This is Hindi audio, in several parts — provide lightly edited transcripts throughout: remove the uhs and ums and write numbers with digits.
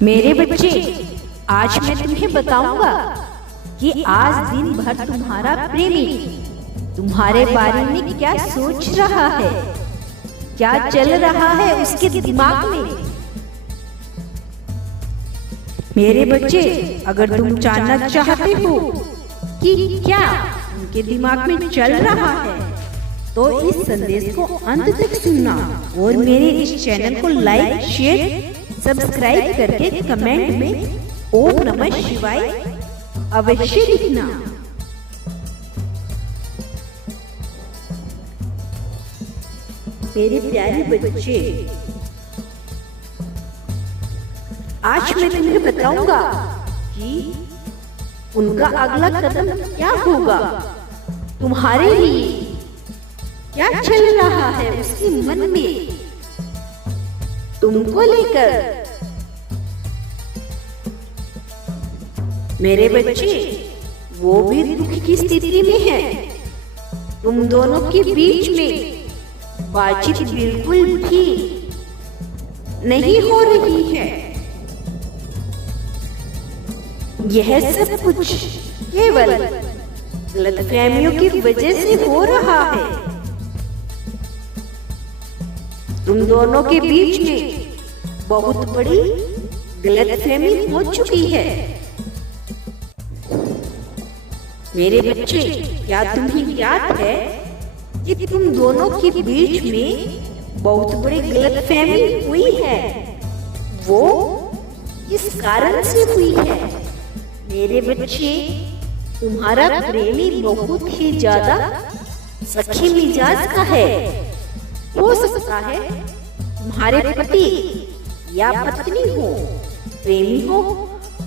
मेरे बच्चे, आज मैं तुम्हें बताऊंगा कि आज दिन भर तुम्हारा प्रेमी तुम्हारे बारे में क्या सोच रहा है, क्या चल रहा है उसके दिमाग में। मेरे बच्चे, अगर तुम जानना चाहते हो कि क्या उनके दिमाग में चल रहा है तो इस संदेश को अंत तक सुनना और मेरे इस चैनल को लाइक, शेयर, सब्सक्राइब करके कमेंट में ओम नमः शिवाय अवश्य लिखना। मेरे प्यारे बच्चे, आज मैं तुम्हें बताऊंगा कि उनका अगला कदम क्या होगा, तुम्हारे लिए क्या चल रहा है उसके मन में तुमको लेकर। मेरे बच्चे, वो भी दुख की स्थिति में है। तुम दोनों के बीच में बातचीत बिल्कुल भी नहीं हो रही है। यह सब कुछ केवल गलतफहमियों की वजह से हो रहा है। तुम दोनों के बीच में बहुत बड़ी गलतफहमी हो चुकी है। मेरे बच्चे, क्या तुम्हें याद है कि तुम दोनों के बीच में बहुत बड़ी गलतफहमी हुई है? वो किस कारण से हुई है? मेरे बच्चे, तुम्हारा प्रेमी बहुत ही ज्यादा सखी मिजाज का है। हो सकता है तुम्हारे पति या पत्नी हो, प्रेमी हो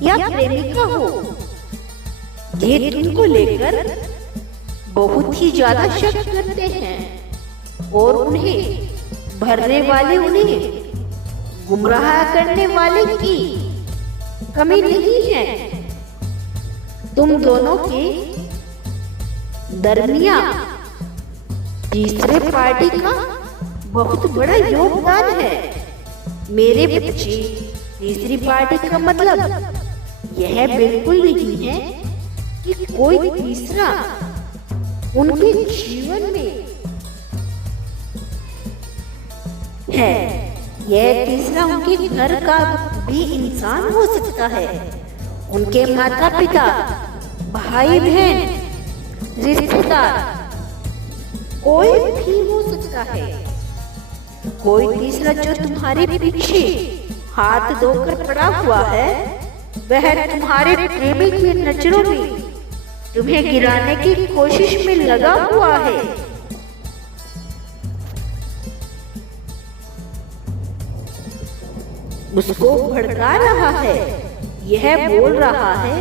या प्रेमिका हो, ये तुमको लेकर बहुत ही ज्यादा शक करते हैं और उन्हें भरने वाले, उन्हें गुमराह करने वाले की कमी नहीं है। तुम दोनों के दरमियान तीसरे पार्टी का बहुत बड़ा योगदान है। मेरे बच्चे, तीसरी पार्टी का मतलब यह बिल्कुल नहीं है कि कोई तीसरा उनके जीवन में है। यह तीसरा उनके घर का भी इंसान हो सकता है। उनके माता पिता, भाई बहन, रिश्तेदार, कोई भी हो सकता है। कोई तीसरा जो तुम्हारे पीछे हाथ धोकर पड़ा हुआ है, वह तुम्हारे प्रेमी की नजरों में तुम्हें गिराने की कोशिश में लगा हुआ है। उसको भड़का रहा है। यह बोल रहा है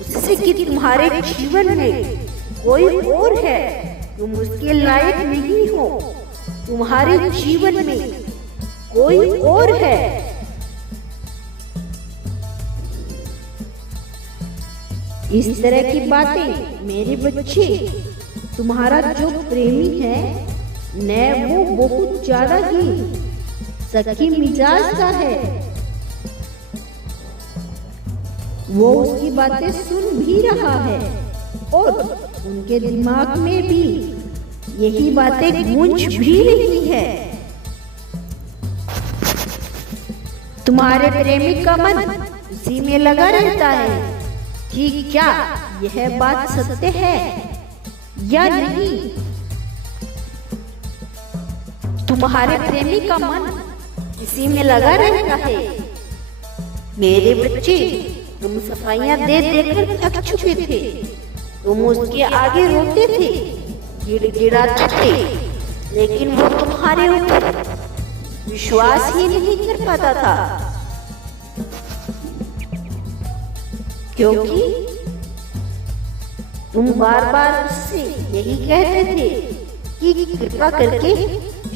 उससे कि तुम्हारे जीवन में कोई और है, तुम उसके लायक नहीं हो, तुम्हारे जीवन में कोई और है। इस तरह की बातें मेरे बच्चे, तुम्हारा जो प्रेमी है न, वो बहुत ज्यादा ही सखी मिजाज का है। वो उसकी बातें सुन भी रहा है और उनके दिमाग में भी यही बातें गूंज भी रही है। तुम्हारे प्रेमी का मन उसी में लगा रहता है कि क्या यह बात सत्य है या नहीं। तुम्हारे प्रेमी का मन इसी में लगा रहता है। मेरे बच्चे, तुम सफाइयां दे देकर थक चुके थे। तुम उसके आगे रोते थे, गिड़गिड़ाते थे, लेकिन वो तुम्हारे ऊपर विश्वास ही नहीं कर पाता था, क्योंकि तुम बार बार उससे यही कहते थे कि कृपा करके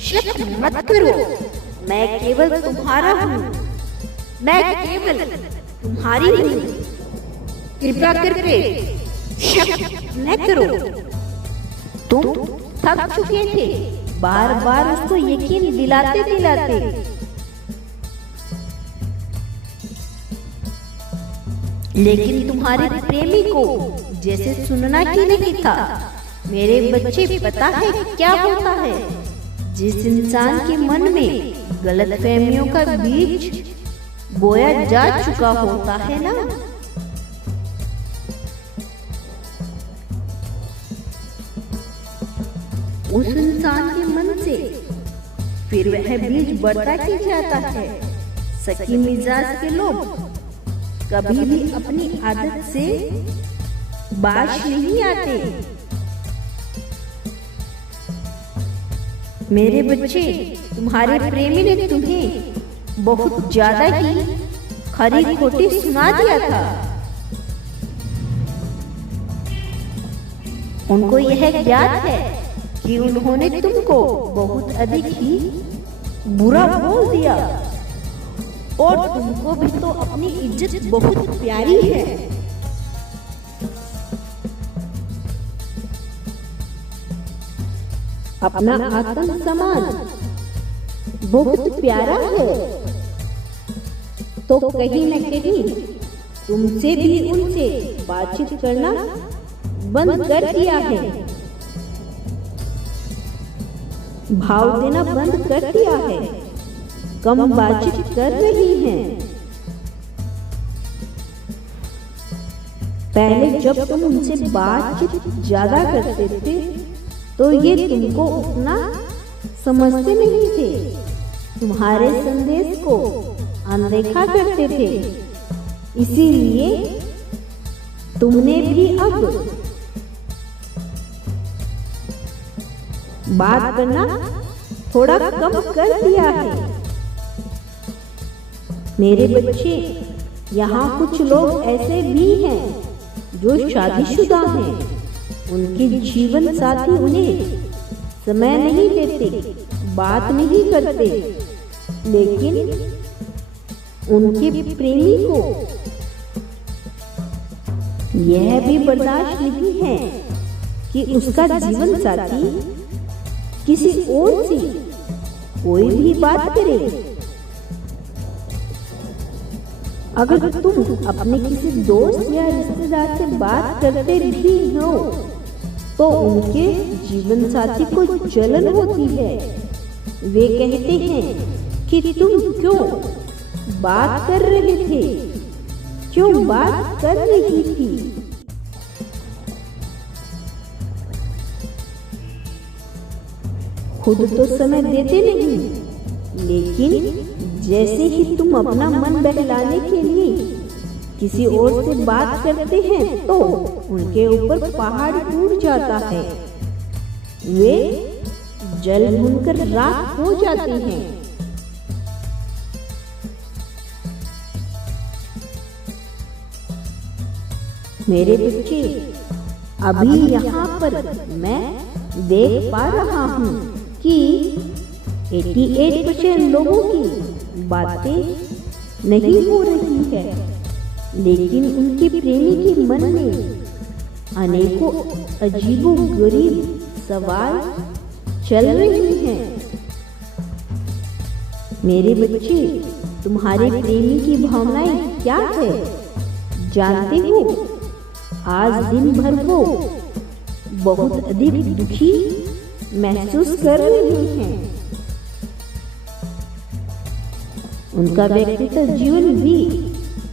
शक मत करो, मैं केवल तुम्हारा हूँ, मैं केवल तुम्हारी हूँ, कृपा करके शक न करो। तुम थक चुके थे, बार बार उसको यकीन दिलाते दिलाते। लेकिन तुम्हारे प्रेमी को जैसे सुनना ही नहीं था। मेरे बच्चे, पता है क्या होता है? जिस इंसान के मन में गलतफहमियों का बीज बोया जा चुका होता है ना, उस इंसान के मन से फिर वह बीज बढ़ता ही जाता है। सकी मिजाज के लोग कभी भी अपनी आदत से बाज नहीं आते। मेरे बच्चे, तुम्हारे प्रेमी ने तुम्हें बहुत ज्यादा ही खरी खोटी सुना दिया था। उनको यह ज्ञात है कि उन्होंने तुमको बहुत अधिक ही बुरा बोल दिया, और तुमको भी तो अपनी इज्जत बहुत प्यारी है। अपना आत्म सम्मान बहुत प्यारा है, तो कहीं न कहीं तुमसे भी उनसे बातचीत करना बंद कर दिया है, भाव देना बंद कर दिया है, कम बातचीत कर रही हैं। पहले जब तुम उनसे बातचीत ज्यादा करते थे तो ये तुमको उतना समझते नहीं थे, तुम्हारे संदेश को अनदेखा करते थे। इसीलिए तुमने भी अब बात करना थोड़ा कम कर दिया है। मेरे बच्चे, यहाँ कुछ लोग ऐसे भी हैं जो शादीशुदा हैं। उनके जीवन साथी उन्हें समय नहीं देते, बात नहीं करते, लेकिन उनके प्रेमी को यह भी बर्दाश्त नहीं है कि उसका जीवन साथी किसी और से कोई भी बात करे। अगर तुम अपने किसी दोस्त या रिश्तेदार से बात करते भी हो तो उनके जीवन साथी को जलन होती है। वे कहते हैं कि तुम क्यों बात कर रहे थे, क्यों बात कर रही थी। खुद तो समय देते नहीं, लेकिन जैसे ही तुम अपना मन बहलाने के लिए किसी और से बात करते हैं तो उनके ऊपर पहाड़ टूट जाता है, वे जल भूनकर राख हो जाते हैं। मेरे बच्चे, अभी यहाँ पर मैं देख पा रहा हूँ कि 88% लोगों की बातें नहीं हो रही है, लेकिन उनके प्रेमी के मन में अनेकों अजीबोगरीब सवाल चल रहे हैं। मेरे बच्चे, तुम्हारे प्रेमी की भावनाएं क्या है जानते हो? आज दिन भर वो बहुत अधिक दुखी महसूस कर रहे हैं। उनका व्यक्तिगत जीवन भी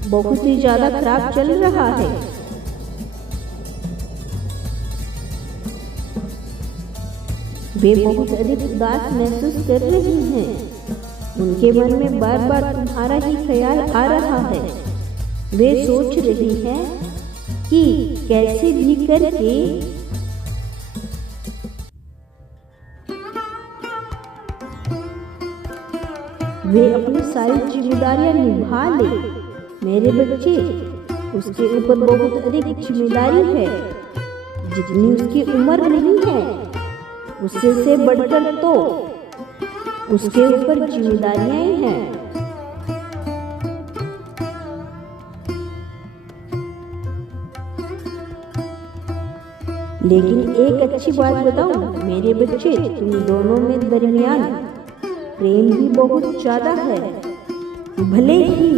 बहुत ही ज्यादा खराब चल रहा है। वे बहुत अधिक उदास महसूस कर रही हैं। उनके मन में बार बार तुम्हारा ही ख्याल आ रहा है। वे सोच रही हैं कि कैसे भी करके वे अपनी सारी जिम्मेदारियां निभा ले। मेरे बच्चे, उसके ऊपर बहुत अधिक जिम्मेदारी है। जितनी उसकी उम्र नहीं है, उससे से बढ़कर तो उसके ऊपर जिम्मेदारियां ही हैं। लेकिन एक अच्छी बात बताऊं मेरे बच्चे, तुम दोनों में दरमियान प्रेम भी बहुत ज्यादा है। भले ही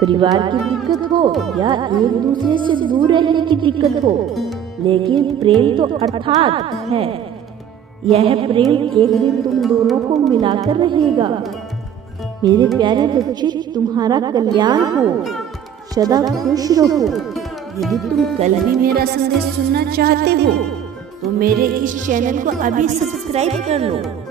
परिवार की दिक्कत हो या एक दूसरे से दूर रहने की दिक्कत हो, लेकिन प्रेम तो अर्थात है। यह प्रेम एक दिन तुम दोनों को मिलाकर रहेगा। मेरे प्यारे बच्चे, तुम्हारा कल्याण हो, सदा खुश रहो। यदि तुम कल भी मेरा संदेश सुनना चाहते हो तो मेरे इस चैनल को अभी सब्सक्राइब कर लो।